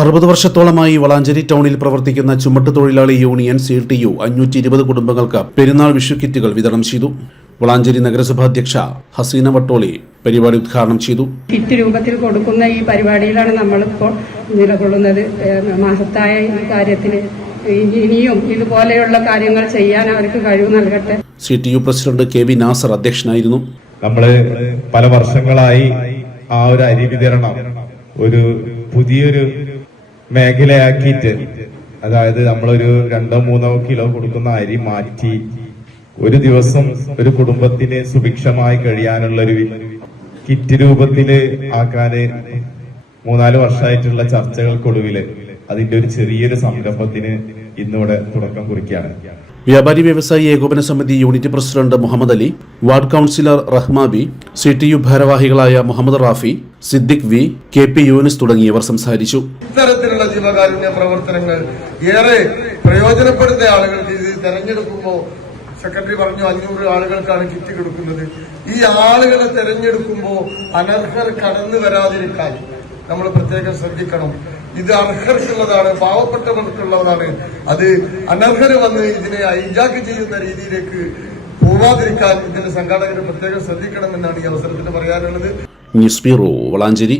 60 വർഷത്തോളമായി വളാഞ്ചേരി ടൗണിൽ പ്രവർത്തിക്കുന്ന ചുമട്ടുതൊഴിലാളി യൂണിയൻ CTU 520 കുടുംബങ്ങൾക്ക് പെരുന്നാൾ വിഷു കിറ്റുകൾ വിതരണം ചെയ്തു. വളാഞ്ചേരി നഗരസഭാ അധ്യക്ഷ ഹസീന വട്ടോളി പരിപാടി ഉദ്ഘാടനം ചെയ്തു. കിറ്റ് രൂപത്തിൽ കൊടുക്കുന്ന ഈ പരിപാടിയിലാണ് നമ്മളിപ്പോൾ നിലകൊള്ളുന്നത്. മഹത്തായ ഈ കാര്യത്തിന് ഇനിയും ഇതുപോലെയുള്ള കാര്യങ്ങൾ ചെയ്യാൻ അവർക്ക് കഴിവ് നൽകട്ടെ. CTU പ്രസിഡന്റ് KV നാസർ അധ്യക്ഷനായിരുന്നു. നമ്മള് പല വർഷങ്ങളായി ആ ഒരു അരി വിതരണം ഒരു പുതിയൊരു മേഖലയാക്കിയിട്ട്, അതായത് നമ്മളൊരു 2-3 കിലോ കൊടുക്കുന്ന അരി മാറ്റി ഒരു ദിവസം ഒരു കുടുംബത്തിന് സുഭിക്ഷമായി കഴിയാനുള്ളൊരു കിറ്റ് രൂപത്തില് ആക്കാന് 3-4 വർഷമായിട്ടുള്ള ചർച്ചകൾക്കൊടുവില് അതിന്റെ ഒരു ചെറിയൊരു സംരംഭത്തിന് ഇന്നിവിടെ തുടക്കം കുറിക്കുകയാണ്. വ്യാപാരി വ്യവസായി ഏകോപന സമിതി unit president Muhammad Ali, ward councillor Rahmabi, CTU ഭാരവാഹികളായ മുഹമ്മദ് റാഫി, സിദ്ദിഖ് V, KP യൂനിസ് തുടങ്ങിയവർ സംസാരിച്ചു. ഇത്തരത്തിലുള്ള ജീവകാരുണ്യ പ്രവർത്തനങ്ങൾ ഏറെ പ്രയോജനപ്പെടുന്ന ആളുകൾക്ക് ഇത് തെരഞ്ഞെടുക്കുമ്പോൾ സെക്രട്ടറി പറഞ്ഞു 500 ആളുകൾക്കാണ് കിറ്റ് കൊടുക്കുന്നത്. ഈ ആളുകളെ തെരഞ്ഞെടുക്കുമ്പോൾ അനർഹർ കടന്നു വരാതിരിക്കാൻ നമ്മൾ പ്രത്യേകം ശ്രദ്ധിക്കണം. ഇത് അർഹർക്കുള്ളതാണ്, പാവപ്പെട്ടവർക്കുള്ളതാണ്. അത് അനർഹര് വന്ന് ഇതിനെ ഹൈജാക്ക് ചെയ്യുന്ന രീതിയിലേക്ക് പോവാതിരിക്കാൻ ഇതിന്റെ സംഘാടകർ പ്രത്യേകം ശ്രദ്ധിക്കണമെന്നാണ് ഈ അവസരത്തിൽ പറയാനുള്ളത്. News bureau Valanchery.